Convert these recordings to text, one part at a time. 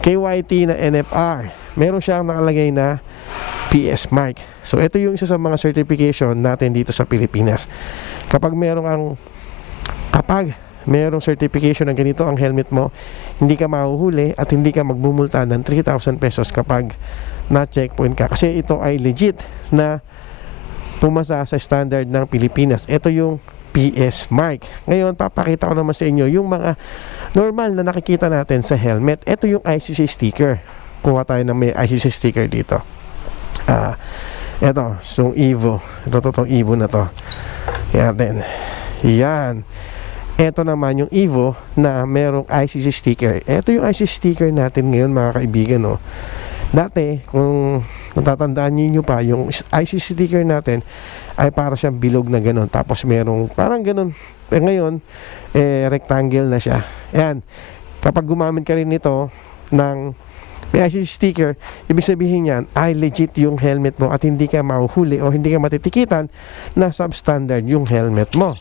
KYT na NFR. Meron siyang nakalagay na PS mark. So ito yung isa sa mga certification natin dito sa Pilipinas. Kapag merong ang kapag merong certification ng ganito ang helmet mo, hindi ka mahuhuli at hindi ka magbumulta ng 3,000 pesos kapag na-checkpoint ka. Kasi ito ay legit na pumasa sa standard ng Pilipinas. Ito yung PS mark. Ngayon, papakita ko naman sa inyo yung mga normal na nakikita natin sa helmet. Ito yung ICC sticker. Kuha tayo ng may ICC sticker dito. Ah, ito, so Evo. Ito totoong Evo na to. Yan din. Yan. Ito naman yung Evo na merong ICC sticker. Ito yung ICC sticker natin ngayon mga kaibigan. No? Dati, kung natatandaan niyo pa, yung ICC sticker natin ay para siyang bilog na ganun. Tapos merong parang ganun. Eh, ngayon, eh, rectangle na siya. Yan. Kapag gumamit ka rin nito ng may ICC sticker, ibig sabihin yan ay legit yung helmet mo at hindi ka mahuhuli o hindi ka matitikitan na substandard yung helmet mo.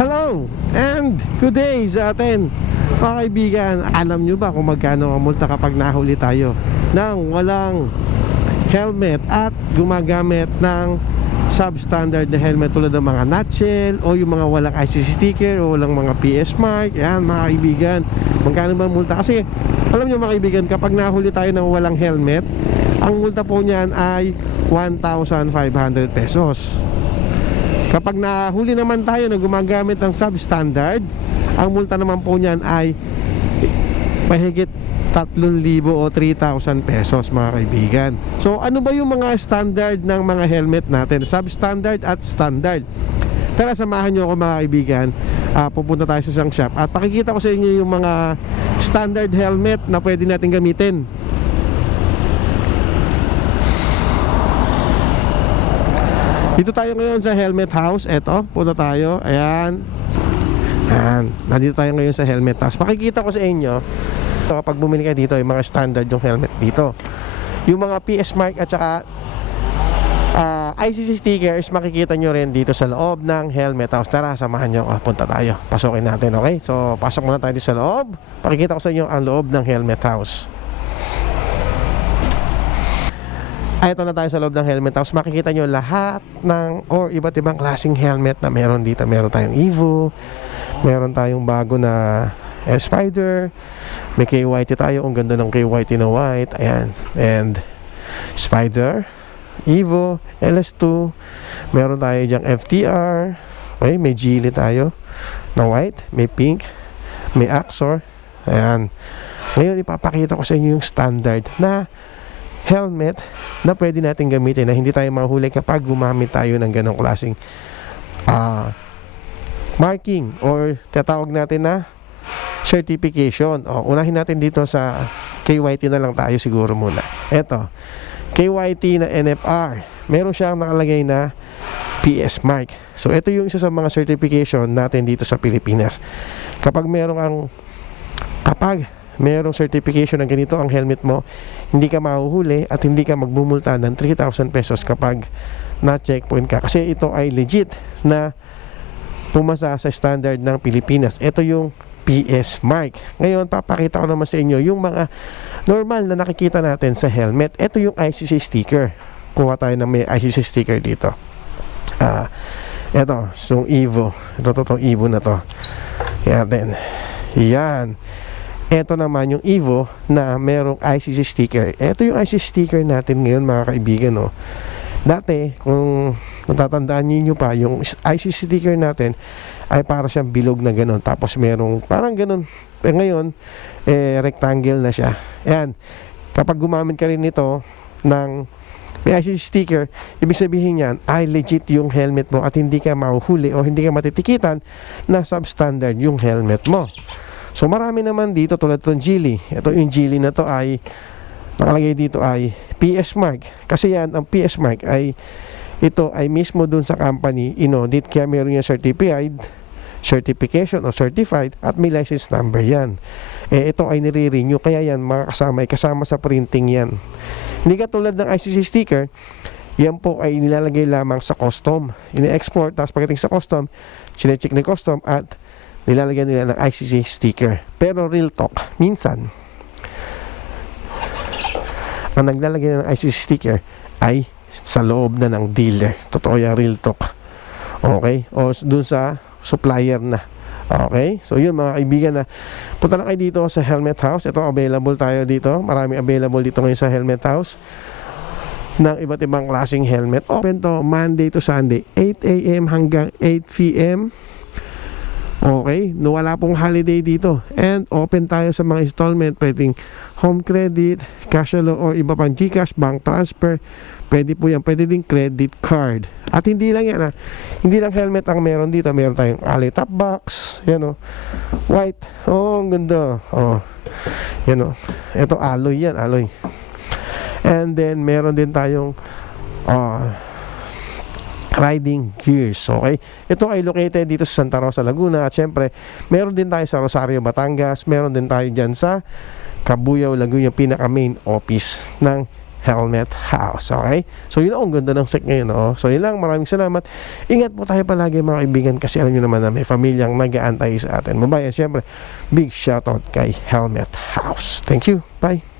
Hello! And today sa atin, mga kaibigan, alam nyo ba kung magkano ang multa kapag nahuli tayo ng walang helmet at gumagamit ng substandard na helmet tulad ng mga nutshell o yung mga walang ICC sticker o walang mga PS mark. Yan mga kaibigan. Magkano ba multa? Kasi alam nyo mga kaibigan kapag nahuli tayo ng walang helmet ang multa po niyan ay 1,500 pesos. Kapag nahuli naman tayo na gumagamit ng substandard, ang multa naman po niyan ay mahigit 3,000 o 3,000 pesos mga kaibigan. So ano ba yung mga standard ng mga helmet natin? Substandard at standard. Tara samahan nyo ako mga kaibigan Ah, Pupunta tayo sa isang shop At pakikita ko sa inyo yung mga standard helmet na pwede natin gamitin Dito tayo ngayon sa Helmet House. Eto, punta tayo. Ayan. Ayan. Nandito tayo ngayon sa Helmet House. Pakikita ko sa inyo, kapag bumili ka dito, yung mga standard yung helmet dito. Yung mga PS mark at saka uh, ICC stickers, makikita nyo rin dito sa loob ng Helmet House. Tara, samahan nyo. Oh, punta tayo. Pasokin natin, okay? So, pasok muna tayo dito sa loob. Pakikita ko sa inyo ang loob ng Helmet House. Ay, ito na tayo sa loob ng helmet house. Makikita nyo lahat ng or iba't ibang klaseng helmet na meron dito. Meron tayong Evo, meron tayong bago na eh, Spider, may KYT tayo. Ang ganda ng KYT na white. Ayan. And Spider, Evo, LS2, meron tayo dyang FTR, okay, may Geely tayo na white, may pink, may Axor. Ayan. Ngayon, ipapakita ko sa inyo yung standard na helmet na pwede natin gamitin na hindi tayo mahuli kapag gumamit tayo ng ganong klaseng uh, marking or tatawag natin na certification. O, unahin natin dito sa KYT na lang tayo siguro muna. Ito, KYT na NFR. Meron siyang nakalagay na PS mark. So, ito yung isa sa mga certification natin dito sa Pilipinas. Kapag merong ang kapag merong certification ng ganito ang helmet mo, hindi ka mahuhuli at hindi ka magbumulta ng 3,000 pesos kapag na-checkpoint ka. Kasi ito ay legit na pumasa sa standard ng Pilipinas. Ito yung PS mark. Ngayon, papakita ko naman sa inyo yung mga normal na nakikita natin sa helmet. Ito yung ICC sticker. Kuha tayo ng may ICC sticker dito. Ah, ito, so Evo. Ito totoong Evo na to. Yan din. Yan. Ito naman yung Evo na merong ICC sticker. Ito yung ICC sticker natin ngayon mga kaibigan. No? Dati, kung natatandaan niyo pa, yung ICC sticker natin ay para siyang bilog na ganun. Tapos merong parang ganun. Eh, ngayon, eh, rectangle na siya. Ayan. Kapag gumamit ka rin nito ng may ICC sticker, ibig sabihin yan ay legit yung helmet mo at hindi ka mahuhuli o hindi ka matitikitan na substandard yung helmet mo. So marami naman dito tulad ng Geely. Ito yung Geely na to ay nakalagay dito ay PS Mark. Kasi yan, ang PS Mark ay ito ay mismo dun sa company inaudit kaya meron yung certified certification o certified at may license number yan. Eh, ito ay nire-renew kaya yan mga kasama ay kasama sa printing yan. Hindi ka tulad ng ICC sticker, yan po ay nilalagay lamang sa custom. Ini-export, tapos pagdating sa custom, sinecheck ni custom at nilalagyan nila ng ICC sticker. Pero real talk, minsan, ang naglalagay ng IC sticker ay sa loob na ng dealer. Totoo yan, real talk. Okay? O dun sa supplier na. Okay? So yun mga kaibigan na punta na kayo dito sa Helmet House. Ito available tayo dito. Maraming available dito ngayon sa Helmet House ng iba't ibang klaseng helmet. Open to Monday to Sunday, 8 a.m. hanggang 8 p.m. Okay, no, wala pong holiday dito. And open tayo sa mga installment, pwedeng home credit, cash flow, or iba pang Gcash, bank transfer. Pwede po yan, pwede din credit card. At hindi lang yan, ah. hindi lang helmet ang meron dito. Meron tayong alloy top box, yan o. White, oh, ang ganda. Oh, yan o. Ito alloy yan, alloy. And then, meron din tayong ah, riding gears. Okay? Ito ay located dito sa Santa Rosa, Laguna. At syempre, meron din tayo sa Rosario, Batangas. Meron din tayo dyan sa Cabuyao, Laguna, pinaka main office ng Helmet House. Okay? So, yun ang ganda ng set ngayon. Oh. So, yun lang. Maraming salamat. Ingat po tayo palagi mga kaibigan kasi alam nyo naman na may pamilyang nag-aantay sa atin. At syempre, big shoutout kay Helmet House. Thank you. Bye.